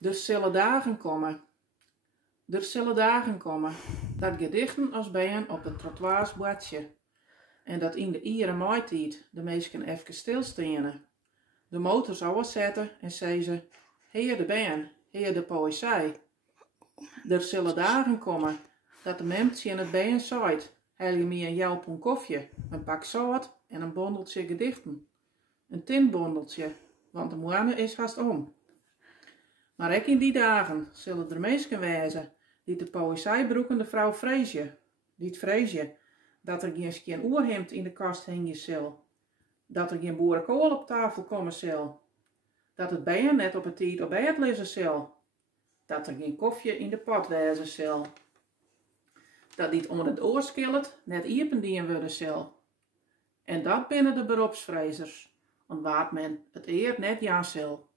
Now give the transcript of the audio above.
Er zullen dagen komen. Er zullen dagen komen dat gedichten als bijen op het trottoirs boatsje. En dat in de iere maaitijd de meesten even stilsteenen. De motors zetten en zeggen: heer de bijen, heer de poëzij. Er zullen dagen komen dat de memtje in het bijen zaait: haal je me een jelpoen koffie, een pak zout en een bondeltje gedichten. Een tinbondeltje, want de moanne is haast om. Maar ook in die dagen zullen er meesten wezen die de poëzijbroekende vrouw vreesje. Die het vreesje dat er geen oerhemd in de kast hingen zal. Dat er geen boerenkool op tafel komen zal. Dat het bijen net op het tijd op bed liggen zal. Dat er geen koffie in de pot wezen zal. Dat dit onder het oorskillet net iependien worden zal. En dat binnen de beroepsvrezers, want waard men het eer net ja zal.